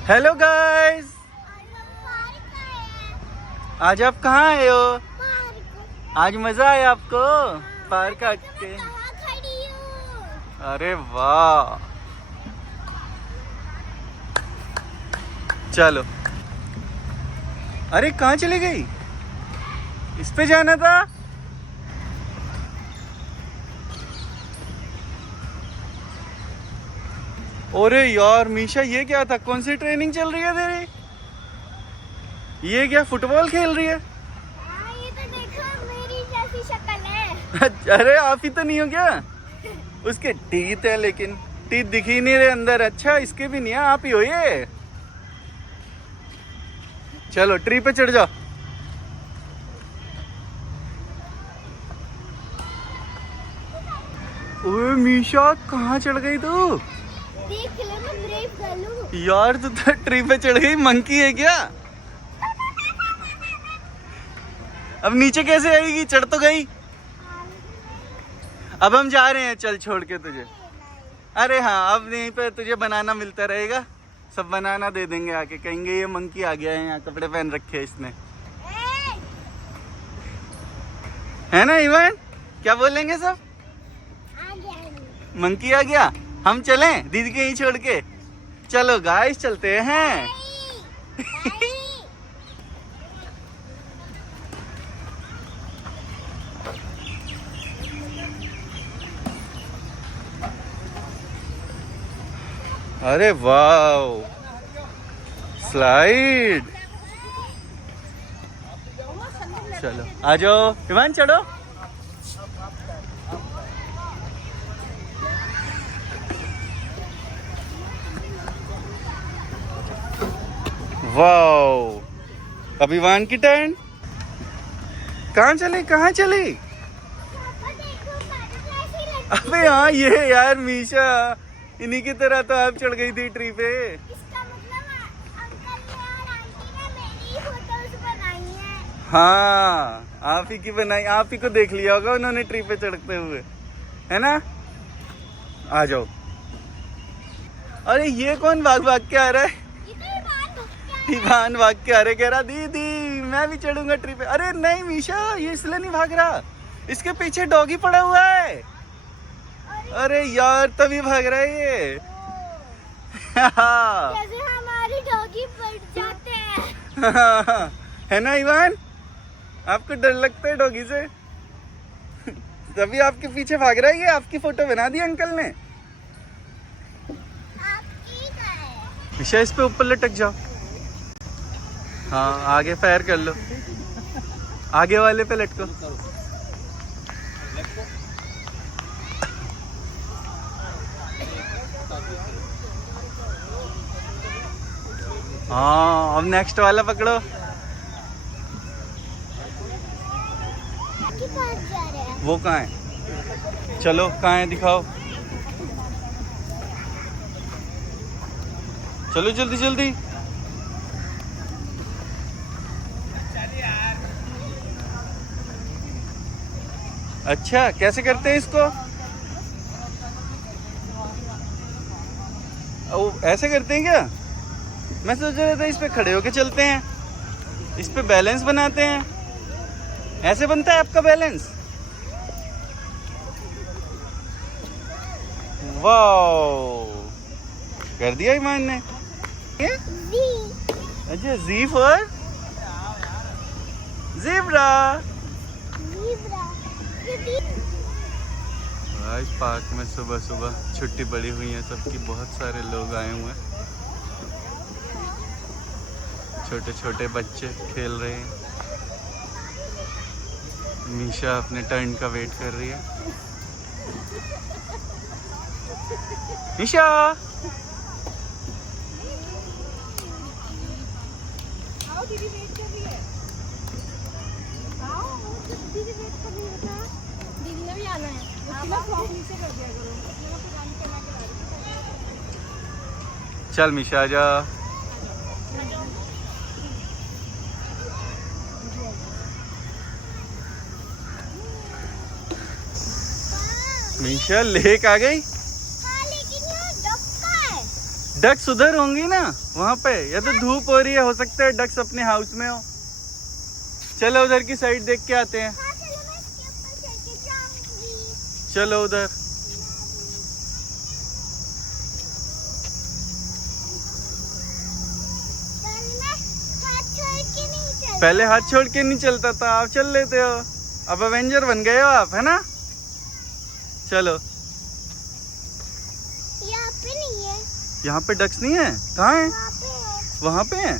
Hello guys, आज आप कहाँ आए हो? आज मजा आया आपको पार्क आके? अरे वाह, चलो। अरे कहाँ चली गई? इस पे जाना था। अरे यार मीशा, ये क्या था? कौन सी ट्रेनिंग चल रही है तेरी? ये क्या फुटबॉल खेल रही है? ये तो देखो, मेरी जैसी शक्ल है। अरे आप ही तो नहीं हो क्या? उसके टीथ है लेकिन टीथ दिख ही नहीं रहे अंदर। अच्छा, इसके भी नहीं है, आप ही हो ये। चलो ट्री पे चढ़ जाओ। ओए मीशा, कहाँ चढ़ गई तू? देख लो ना, ब्रेव करूं। यार तू तो ट्री पे चढ़ गई। मंकी है क्या? अब नीचे कैसे आएगी? चढ़ तो गई। अब हम जा रहे हैं, चल छोड़ के तुझे। अरे हाँ, अब यहीं पे तुझे बनाना मिलता रहेगा। सब बनाना दे देंगे आके, कहेंगे ये मंकी आ गया है, यहाँ कपड़े पहन रखे हैं इसने। है ना इवान? क्या बोलेंगे सब? आ गया। मंकी आ गया। हम चलें दीदी के यहीं छोड़ के? चलो गाइस, चलते हैं। अरे वाह, स्लाइड। चलो आ जाओ इवान, चढ़ो। वाह, अब इवान की टर्न। कहाँ चले, कहाँ चले? अबे हाँ, ये यार मीशा, इन्हीं की तरह तो आप चढ़ गई थी ट्री पे। इसका मतलब अंकल ने और आंटी ने मेरी फोटोज बनाई है। हाँ, आप ही की बनाई, आप ही को देख लिया होगा उन्होंने ट्री पे चढ़ते हुए, है ना? आ जाओ। अरे ये कौन भाग भाग के आ रहा है? ये तो इवान हो गया। इवान भाग के आ रहे, कह रहा दीदी मैं भी चढ़ूंगा ट्री पे। अरे नहीं मीशा, ये इसलिए नहीं भाग रहा, इसके पीछे डॉगी पड़ा हुआ है। अरे यार तभी भाग रहा है ये। जैसे हमारी डॉगी पड़ जाते हैं। है ना इवान? आपको डर लगता है डॉगी से? तभी आपके पीछे भाग रहा है ये। आपकी फोटो बना दी अंकल ने। आपकी का है। मीशा, इस पे ऊपर लटक जाओ। हाँ, आगे पैर कर लो, आगे वाले पे लटको। हाँ, अब नेक्स्ट वाला पकड़ो। आपके पास जा रहे हैं। वो कहाँ है? चलो कहाँ है, दिखाओ। चलो जल्दी जल्दी। अच्छा, कैसे करते हैं इसको? ओ, ऐसे करते हैं क्या? मैं सोच रहा था इस पे खड़े होके चलते हैं, इस पे बैलेंस बनाते हैं। ऐसे बनता है आपका बैलेंस? वाह, कर दिया ईमान ने। ये? अच्छा, जी फॉर ज़ेब्रा। आज पार्क में सुबह सुबह छुट्टी पड़ी हुई है सबकी, बहुत सारे लोग आए हुए हैं। छोटे छोटे बच्चे खेल रहे हैं। मीशा अपने टर्न का वेट कर रही है। मीशा, आओ, दीदी वेट कर रही है। आओ, दीदी वेट कर रही है। दीदी ने भी आना है। उसकी फ्रॉक नीचे कर दिया करो। चल मीशा आजा। मीशा लेक आ गई। हाँ, लेकिन यहाँ डॉग का है। डक्स उधर होंगी ना वहाँ पे, या तो धूप हो रही है, हो सकता है डक्स अपने हाउस में हो। चलो उधर की साइड देख के आते हैं। हाँ, चलो मैं इसके ऊपर चढ़ के जाऊंगी। चलो उधर। पहले हाथ छोड़ के नहीं चलता था, आप चल लेते हो। अब एवेंजर बन गए हो आप, है ना। चलो। यहाँ पे नहीं है। यहाँ पे डक्स नहीं है, कहाँ है? वहाँ पे है। वहाँ पे है,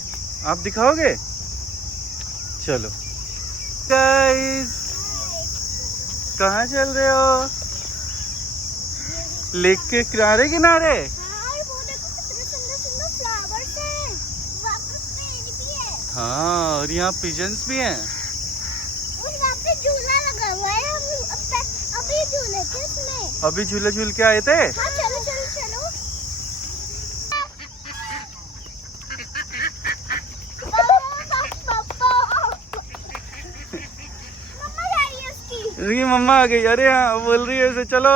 आप दिखाओगे? चलो गाइस, कहाँ चल रहे हो? लेक के किनारे किनारे। हाँ, और वो देखो कितने सुंदर सुंदर फ्लावर्स हैं। वहाँ पे पेड़ भी है। हाँ, और यहाँ पिजन्स भी हैं। और वहाँ पे झूला लगा हुआ है। हम अभी झूले थे उसमें। अभी झूले झूल के आए थे। हाँ, चलो चलो चलो। मम्मा जा रही है उसकी। इसकी मम्मा आ गई। अरे हाँ, बोल रही है इसे चलो।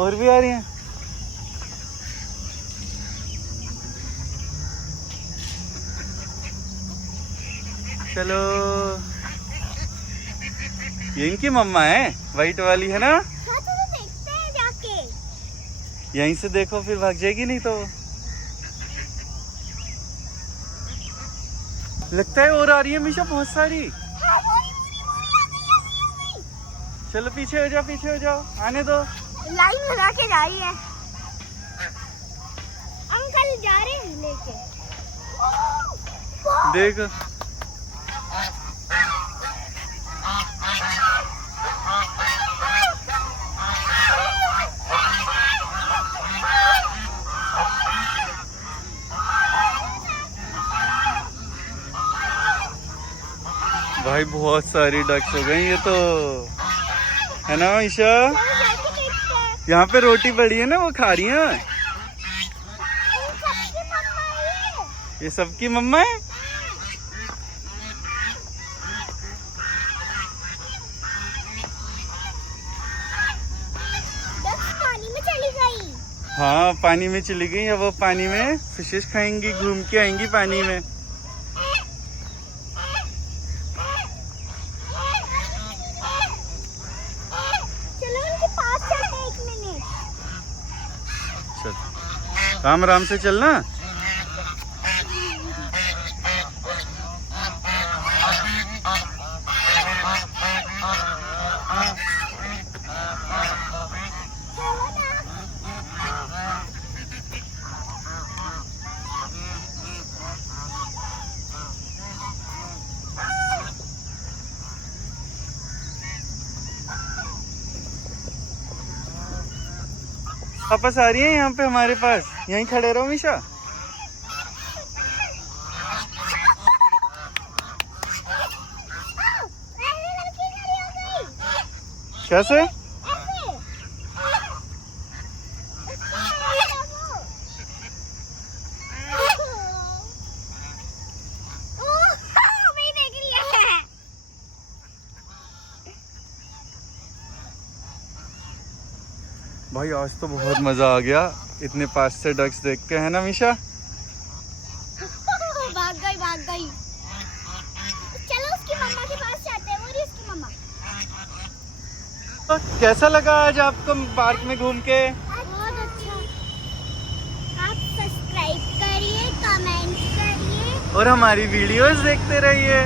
और भी आ रही हैं। चलो, ये इनकी मम्मा है, वाइट वाली है ना। हाँ, चलो देखते हैं जाके। यहीं से देखो, फिर भाग जाएगी नहीं तो। लगता है और आ रही है मीशा, बहुत सारी। चलो पीछे हो जाओ, पीछे हो जाओ, आने दो। लाइन लगा के जा रही है। अंकल जा रहे हैं लेके। देख, भाई बहुत सारी डक्स हो गई ये तो, है ना ईशा। यहाँ पे रोटी पड़ी है ना, वो खा रही है। ये सबकी मम्मा है। पानी में चली गई। हाँ, पानी में चली गई। अब वो पानी में फिशेस खाएंगी, घूम के आएंगी पानी में। चलो उनके पास चलते हैं, 1 मिनट। चल, राम राम से चलना। वापस आ रही है यहाँ पे हमारे पास। यहीं खड़े रहो मीशा। कैसे? भाई आज तो बहुत मजा आ गया इतने पास से डक्स देख के, है ना मीशा। भाग गई भाग गई। चलो उसकी मम्मा के पास जाते हैं। वो रही उसकी मम्मा। तो कैसा लगा आज आपको पार्क में घूम के? बहुत अच्छा। आप सब्सक्राइब करिए, कमेंट करिए और हमारी वीडियोस देखते रहिए।